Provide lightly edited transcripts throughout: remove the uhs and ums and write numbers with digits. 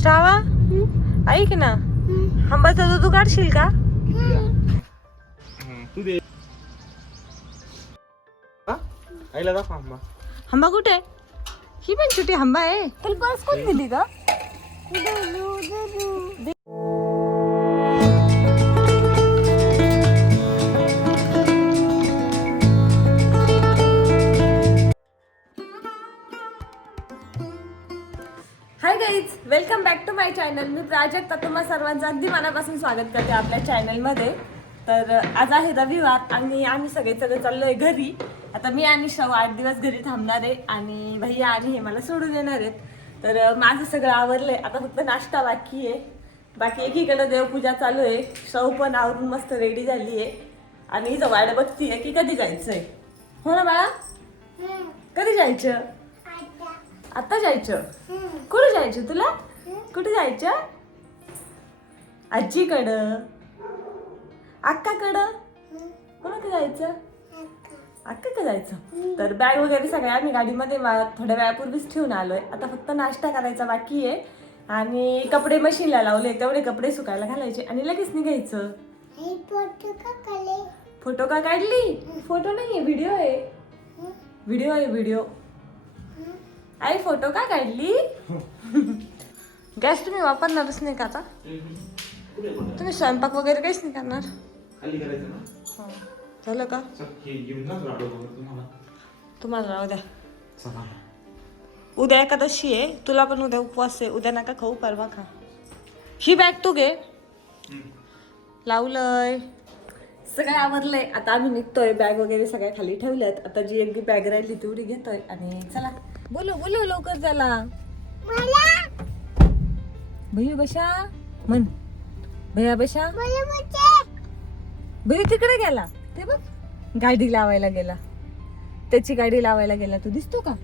श्रावा ऐक ना, आंबाचं दूध काढशील का? तू दे. आईला दाखव आंबा. आंबा कुठे? ही पण छोटी आंबा आहे. तुला बस कोण दिली का? Hi guys, welcome back to my channel. मी प्राजक्ता, तुम्हा सर्वांचं अगदी मनापासून स्वागत करते आपल्या चॅनलमध्ये. तर आज आहे रविवार आणि आम्ही सगळे चाललोय घरी. आता मी आणि शव 8 दिवस घरी थांबणार आहे आणि भैया आणि हे मला सोडून येणार आहेत. तर माझं सगळं आवरलंय, आता फक्त नाश्ता बाकी आहे. बाकी एकीकडे देवपूजा चालू आहे. शव पण आवरून मस्त रेडी झाली आहे आणि हिचं वाट बघतीये की कधी जायचंय. हो ना बाळा, कधी जायचं? आता जायचं? कुठे जायचं तुला? कुठे जायचं? आजीकडं, अक्काकडं? कोणाकडे जायचं? अक्काकडे जायचं. तर बॅग वगैरे सगळ्या आम्ही गाडीमध्ये थोड्या वेळापूर्वीच ठेवून आलोय. आता फक्त नाश्ता करायचा बाकी आहे आणि कपडे मशीनला लावले, तेवढे कपडे सुकायला घालायचे आणि लगेच निघायचं. फोटो का काढली? फोटो नाहीये, व्हिडिओ आहे. व्हिडिओ आहे, व्हिडिओ. आई फोटो का काढली? गॅस तुम्ही वापरणारच नाही का आता? तुम्ही स्वयंपाक वगैरे काहीच नाही करणार? झालं का? तुम्हाला राहू द्या. उद्या एकादशी आहे, तुला पण उद्या उपवास आहे. उद्या नका खाऊ, परवा खा. ही बॅग तू घे. लावलंय, सगळं आवरलंय. आता आम्ही निघतोय. बॅग वगैरे सगळ्या खाली ठेवल्यात. आता जी एक बॅग राहिली तेवढी घेतोय आणि चला. बोलो बोलो लवकर झाला. भैया बशा म्हण. भैया बशा. भैया तिकडे गेला, ते बघ गाडी लावायला गेला. त्याची गाडी लावायला गेला. तू दिसतो का?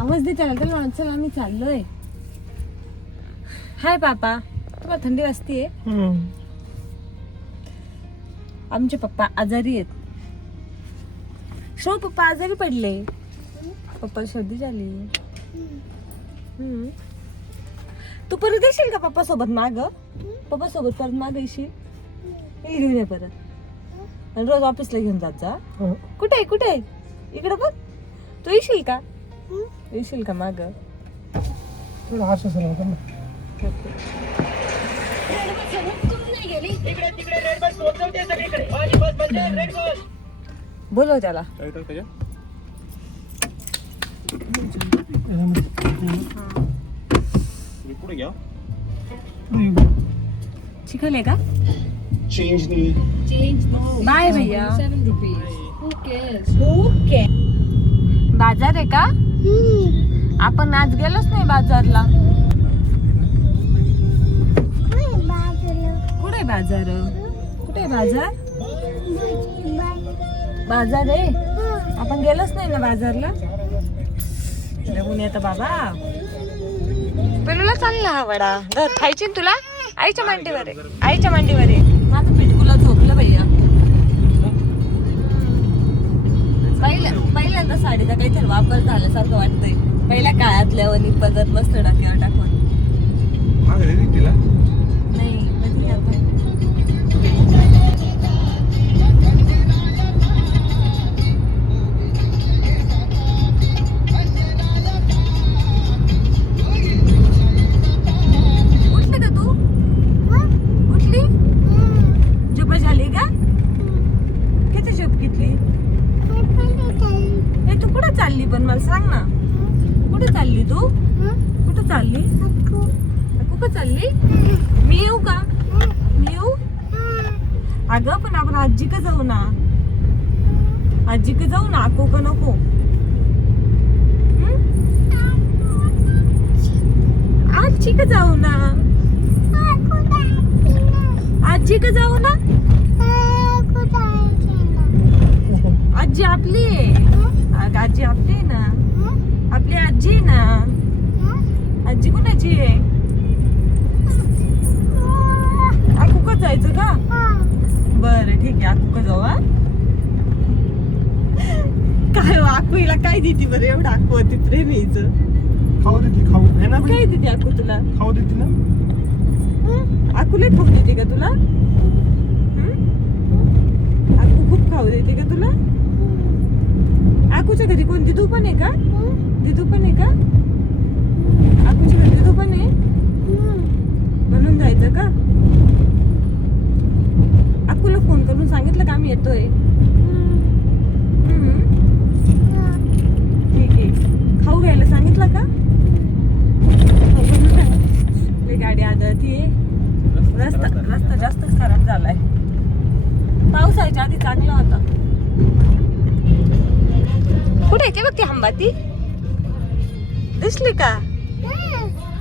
आवाज दे त्याला. त्याला चल आम्ही चाललोय. हाय पापा. तुला थंडी वाजतीये? आमचे पप्पा आजारी आहेत. शो पप्पा आजारी पडले. पप्पा सर्दी झाली. तू परत येशील का पप्पा सोबत माग? पप्पा सोबत परत माग येशील? घेऊन ये परत आणि रोज ऑफिसला घेऊन जात जा. कुठे कुठे? इकडे बघ. तू येशील का? येशील का माग? बोलव त्याला. चिकन आहे का? बाय भैया. बाजार आहे का? आपण आज गेलोच नाही बाजारला. कुठे बाजार? कुठे बाजार? बाजार आहे, आपण गेलोच नाही ना बाजारला. बघून येतं बाबा. पेरूला चालला हा वडा. धर, खायची ना तुला? आईच्या मांडीवर आहे, आईच्या मांडीवर आहे. माझं पिटकुला झोपलं भैया. पहिल्यांदा साडीचा काहीतरी वापर झाल्यासारखं वाटतंय. पहिल्या काळातल्या वनी पद्धत मस्त डोक्यावर टाकून. नाही कधी आता पण मला सांग ना, कुठे चालली तू? कुठे चालली? कुठे चालली? मी येऊ का? मी येऊ? अगं पण आपण आजी का जाऊ ना? आजी का जाऊ ना? आको का नको? आजी का जाऊ ना? आजी का जाऊ ना? आजी आपली आहे. आजी आपली आहे ना. आपली आजी आहे ना. आजी कोणाची आहे? आकुका जायचं का? बरं ठीक आहे, आकुका जाऊ. काय आकुईला काय देते बरं? एवढं आकू होती प्रेमीचं. ना काय देते अक्कू तुला? खाऊ देते ना. अक्कूला खाऊ देते का तुला? अक्कू खूप खाऊ देते का तुला? अक्कूच्या घरी कोण दिदू पण आहे का? दिदू पण आहे का? अक्कूच्या घरी दिदू पण आहे म्हणून जायचं का? अक्कूला फोन करून सांगितलं का आम्ही येतोय? ठीक आहे. खाऊ घ्यायला सांगितलं का? गाडी आदळतीये. रस्ता जास्तच खराब झालाय. पावसाच्या आधी चांगला होता. कुठे येते बघ ती हंबाती? दिसली का?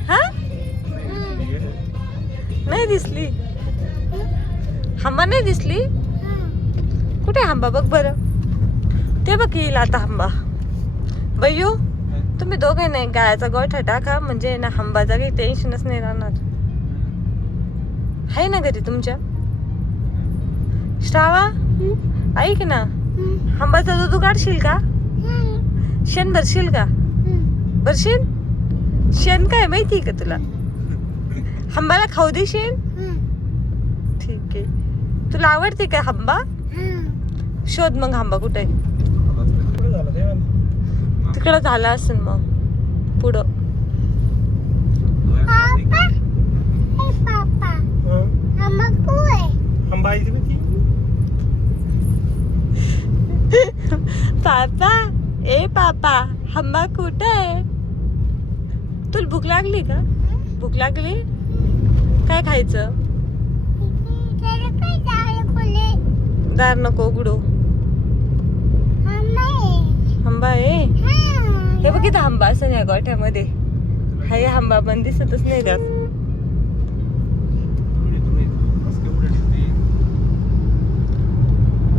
हा नाही दिसली. हंबा नाही दिसली. कुठे हंबा बघ बरं. ते बघ येईल आता हंबा. बय्यू तुम्ही दोघे नाही गायाचा गोठा टाका म्हणजे ना हंबाचा काही टेन्शनच नाही राहणार. आहे ना घरी तुमच्या? श्रावा ऐक ना, हंबाचा दूध काढशील का? शेण भरशील का? भरशील? शेण काय माहिती का तुला? हंबाला खाऊ देशील? ठीक आहे. तुला आवडते का हंबा? शोध मग हंबा कुठे? तिकडं झालं असेल मग पुढं. पापा ए पापा हंबा कुठं आहे? तुला भूक लागली का? भूक लागली? काय खायचं? दार नको उघडू. हंबा आहे. हे बघ इथं हंबा असं या गोठ्यामध्ये. हाय हंबा पण दिसतच नाही त्यात.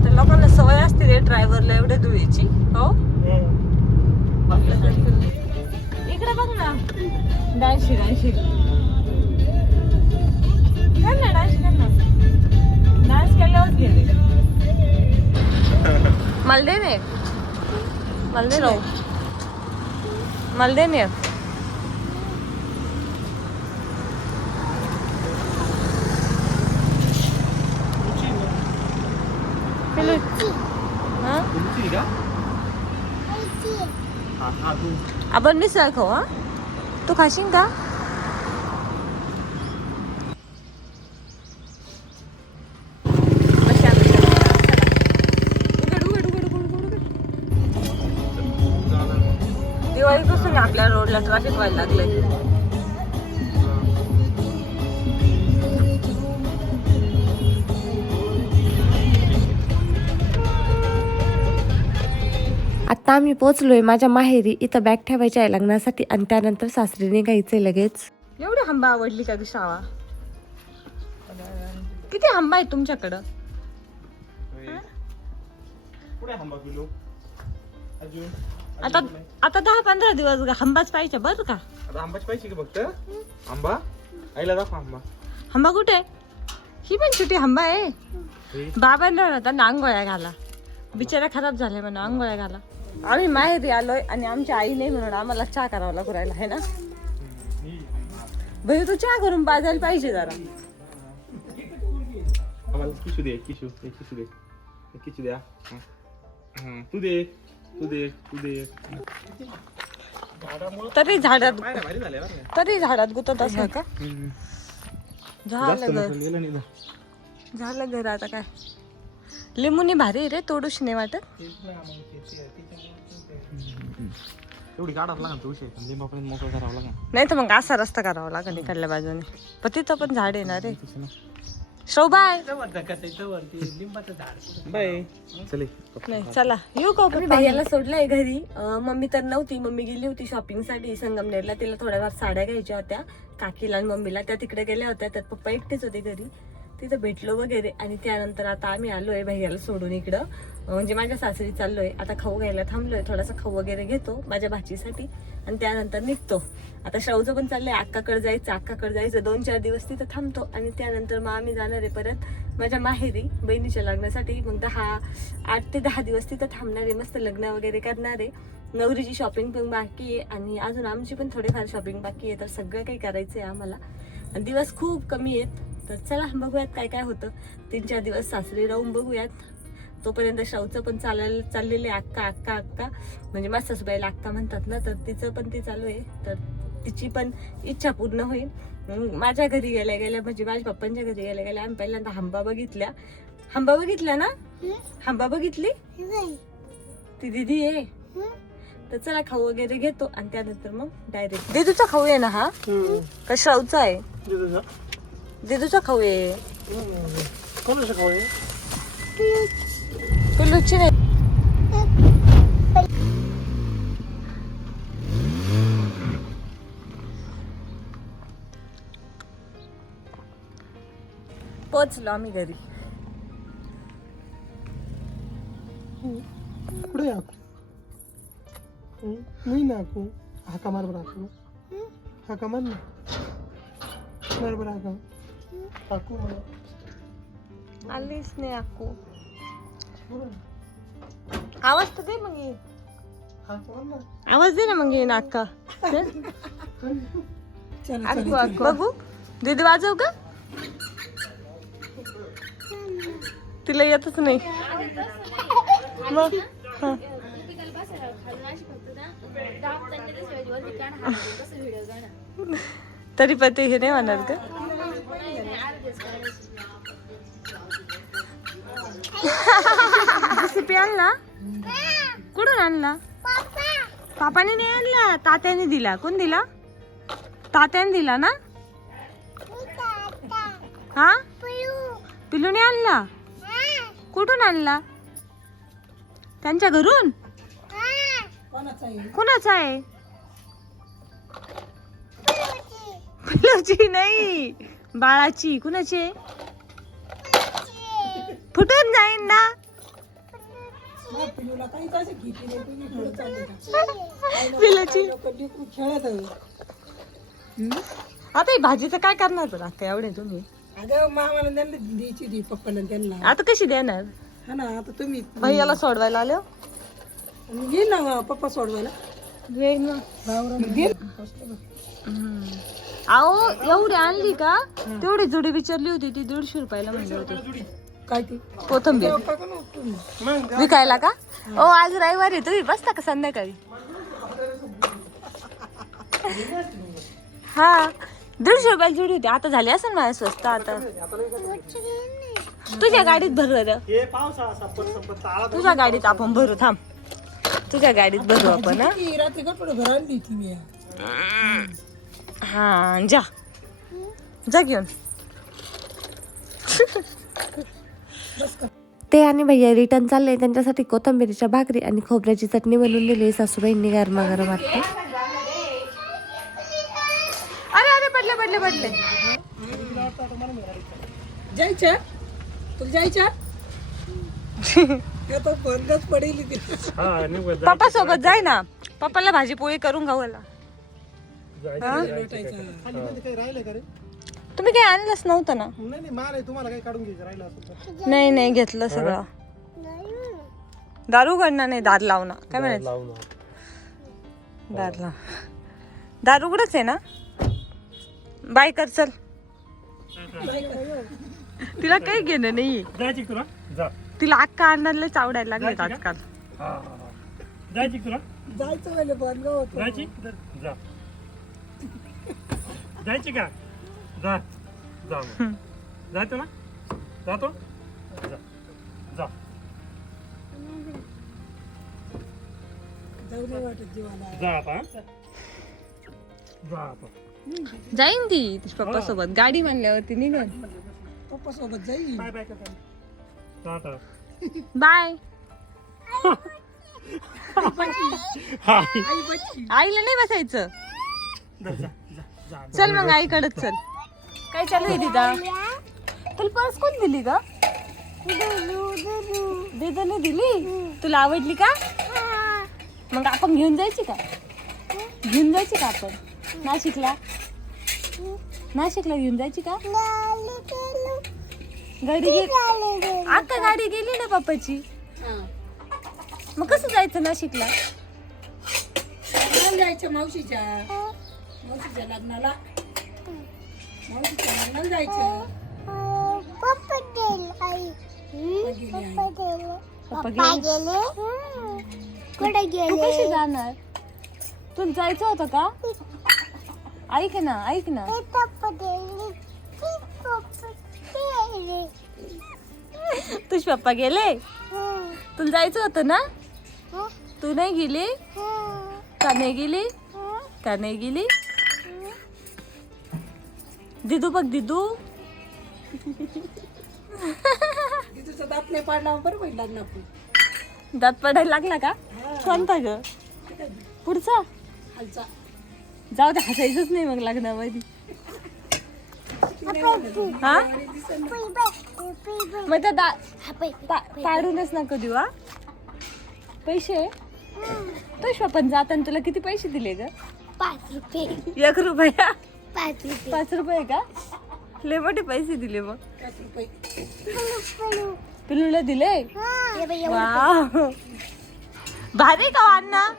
तर लोकांना सवय असते रे ड्रायव्हरला एवढ्या धुळीची. हो इकडे बघ ना. डान्स डान्स कर ना. डान्स कर ना. डान्स केल्यावरच गेले. मला दे ने. मला दे ने. मला दे ने. आपण मिसळ खाऊ. हा तू खाशील का? दिवाळीपासून आपल्या रोडला ट्रॅफिक व्हायला लागलंय. आता आम्ही पोहोचलोय माझ्या माहेरी. इथं बॅग ठेवायची आहे लग्नासाठी आणि त्यानंतर सासरी निघायचंय लगेच. एवढी हंबा आवडली का शावा? किती हंबा आहे तुमच्याकडं? आता 10-15 दिवस हंबाच पाहिजे बरं का? आंबाच पाहिजे का फक्त? आंबा आईला दाखव आंबा. हंबा कुठे? ही पण छोटी हंबा आहे. बाबांना आता आंघोळ्या घाला. बिचारा खराब झाले म्हणून आंघोळ्या घाला. आम्ही माहेरी आलोय आणि आमच्या आई नाही म्हणून आम्हाला चहा करावा लागू राहिला आहे ना. भाई तू चहा करून पाजायला पाहिजे जरा. किशू दे. किशू दे. किशू द्या. तू दे. तरी झाडात गुतत असं का? झालं घर आता काय. लिंबूनी भारी रे तोडूश नाही वाटत. एवढी काढावं लागेल तुळशी लिंबापर्यंत मोकळं करावं लागेल. नाही तर मग असा रस्ता करावा लागेल इकडल्या बाजूने. पण तिथं पण झाड येणार रे. शोभाय बाय. चले नाही चला येऊ का? भैयाला सोडलाय घरी. मम्मी तर नव्हती. मम्मी गेली होती शॉपिंग साठी संगमनेरला. तिला थोड्याफार साड्या घ्यायच्या होत्या काकीला आणि मम्मीला. त्या तिकडे गेल्या होत्या. त्यात पप्पा एकटेच होते घरी. तिथं भेटलो वगैरे आणि त्यानंतर आता आम्ही आलोय भैयाला सोडून इकडं. म्हणजे माझ्या सासरी चाललोय. आता खाऊ घ्यायला थांबलोय. थोडासा खाऊ वगैरे घेतो माझ्या भाचीसाठी आणि त्यानंतर निघतो. आता शाहूचं पण चाललंय अक्काकडे जायचं 2-4 दिवस तिथं थांबतो आणि त्यानंतर मग आम्ही जाणार आहे परत माझ्या माहेरी बहिणीच्या लग्नासाठी. मग 8 ते 10 दिवस तिथं थांबणार आहे. मस्त लग्न वगैरे करणार आहे नवरीची शॉपिंग पण बाकी आहे आणि अजून आमची पण थोडीफार शॉपिंग बाकी आहे. तर सगळं काही करायचं आहे आम्हाला आणि दिवस खूप कमी आहेत. तर चला बघूयात काय काय होतं. 3-4 दिवस सासरी राहून बघूयात. तोपर्यंत शाऊचं पण चाललेले अक्का अक्का अक्का म्हणजे माझ्या सासूबाईला अक्का म्हणतात ना, तर तिचं पण ते चालू आहे. तर तिची पण इच्छा पूर्ण होईल. मग माझ्या घरी गेल्या गेल्या म्हणजे माझ्या पप्पांच्या घरी गेल्या गेल्या आम्ही पहिल्यांदा हंबा बघितल्या ना. हंबा बघितली ती दिदी आहे. तर चला खाऊ वगैरे घेतो आणि त्यानंतर मग डायरेक्ट दिदूचा खाऊ आहे ना हा का शाऊचा आहे? दिदूचा खाऊ आहे. कोणाचं खाऊ आहे? पिल्लूची नाही. पोचलो आम्ही घरी. कुठे आहे आकू? मी ना आकू हाका मार बरं आकू. हाका मार ना मार बरं हाका आकू. आलीच नाही अक्कू. आवाज तर दे मग ये. आवाज दे ना मग ये ना अक्का. अक्कू अक्कू बघू दीदी वाजव का? तिला येतच नाही मग. हा. तरी पण ते हे नाही म्हणणार का? रेसिपी आणला? कुठून आणला? पापाने नाही आणला, तात्याने दिला. कोण दिला? तात्याने दिला ना. हा पिलूने आणला. कुठून आणला? त्यांच्या घरून. कोणाचा आहे? पिलूची नाही, बाळाची. कुणाची? फुटून जाईन ना. पिलूची. आता ही भाजीचं काय करणार पण आता एवढे तुम्ही? मामाला त्यांना द्यायची ती पप्पाला त्यांना. आता कशी देणार? हा ना आता तुम्ही भैयाला सोडवायला आलो. येईल ना पप्पा सोडवायला. अहो एवढी आणली का? तेवढी जुडी विचारली होती ती 150 रुपयाला म्हणली होती. काय ती कोथंबीर विकायला का? ओ आज रविवारी आहे, तुम्ही बसता का संध्याकाळी? हा 150 रुपयाला जुडी होती. आता झाली असेल माझ्या स्वस्त. आता तुझ्या गाडीत भर बरं. तुझ्या गाडीत आपण भरू. थांब तुझ्या गाडीत भरू आपण. ती रात्री कपडे भर आणली ती मी. हा जा जा घेऊन. ते आणि भैया रिटर्न चालले. त्यांच्यासाठी कोथिंबीरीच्या भाकरी आणि खोबऱ्याची चटणी बनवून दिली सासूबाईंनी गरमागरम. वाटते. अरे अरे पडले पडले पडले. जायच्या तुला जायच्या आता बंदच पडेल ती. पप्पा सोबत जाय ना. पप्पाला भाजी पोळी करून खाऊला. तुम्ही काही आणलंच नव्हतं ना? नाही नाही घेतलं सगळं. दारू उघडणार नाही, दार लावणार. काय म्हणायचं? दार लाव. दार उघडच आहे ना. बाय कर चल. तिला काही घेणं नाही. तिला अक्का आणायला चावडायला लागले आजकाल. जायचं वेळेला बंद होत. जायची का? जा जा जातो ना. जातो जा. जाऊ नाही वाटत जीवाला. जा आता. जा आता. जाईन ती पप्पा सोबत. गाडी म्हणल्यावरती निघन. पप्पा सोबत जाईल. बाय बाय कर. जा आता. बाय. आई बच्ची आईला नाही बसायचं. जा जा जा. चल मग आईकडच चल. काय चालू आहे दिदा? तुला पर्स कोण दिली ग? दिदाने दिली. तुला आवडली का? मग आपण घेऊन जायची का? घेऊन जायची का आपण नाशिकला? नाशिकला घेऊन जायची का? गाडी गेली. आता गाडी गेली ना पप्पाची. मग कसं जायचं नाशिकला? लग्नाला जायचं मावशीच्या लग्नाला जायचं. पप्पा गेले. तू कशी जाणार? तू जायचं होतं का? ऐक ना तुझे पप्पा गेले. तुला जायचं होतं ना? तू नाही गेली? का नाही गेली? दिदू बघ दिदू. तिथं दात नाही पाडला बरं माहिती लागणार आपण. दात पडायला लागला का? कोणता ग? पुढचा? खालचा जाऊ दे, हसायचंच नाही मग लग्नामध्ये. हा मग त्या पाडूनच नको देऊ. हा पैसे तुझ्या पण जाताना तुला किती पैसे दिले ग? 5 रुपये. 1 रुपया? 5 रुपये. 5 रुपये का? लय मोठे पैसे दिले मग. 5 रुपये. पिल्लूला दिले. हे बाई, एवढं वाव, भारी का अण्णा?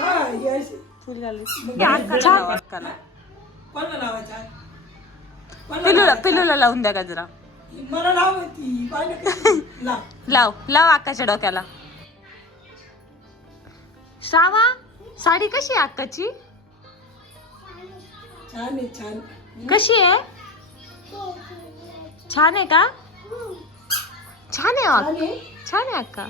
हा, ही अशी. फुल घालू. छान. कोणाला लावायचा? पिल्लूला लावून द्या का जरा. मला लावायची पाहिलं कशी? लाव. लाव अक्काच्या डोक्याला. श्रावा, साडी कशी आहे अक्काची? छान आहे छान. कशी आहे? छान आहे का? छान आहे छान आहे. छान आहे अक्का.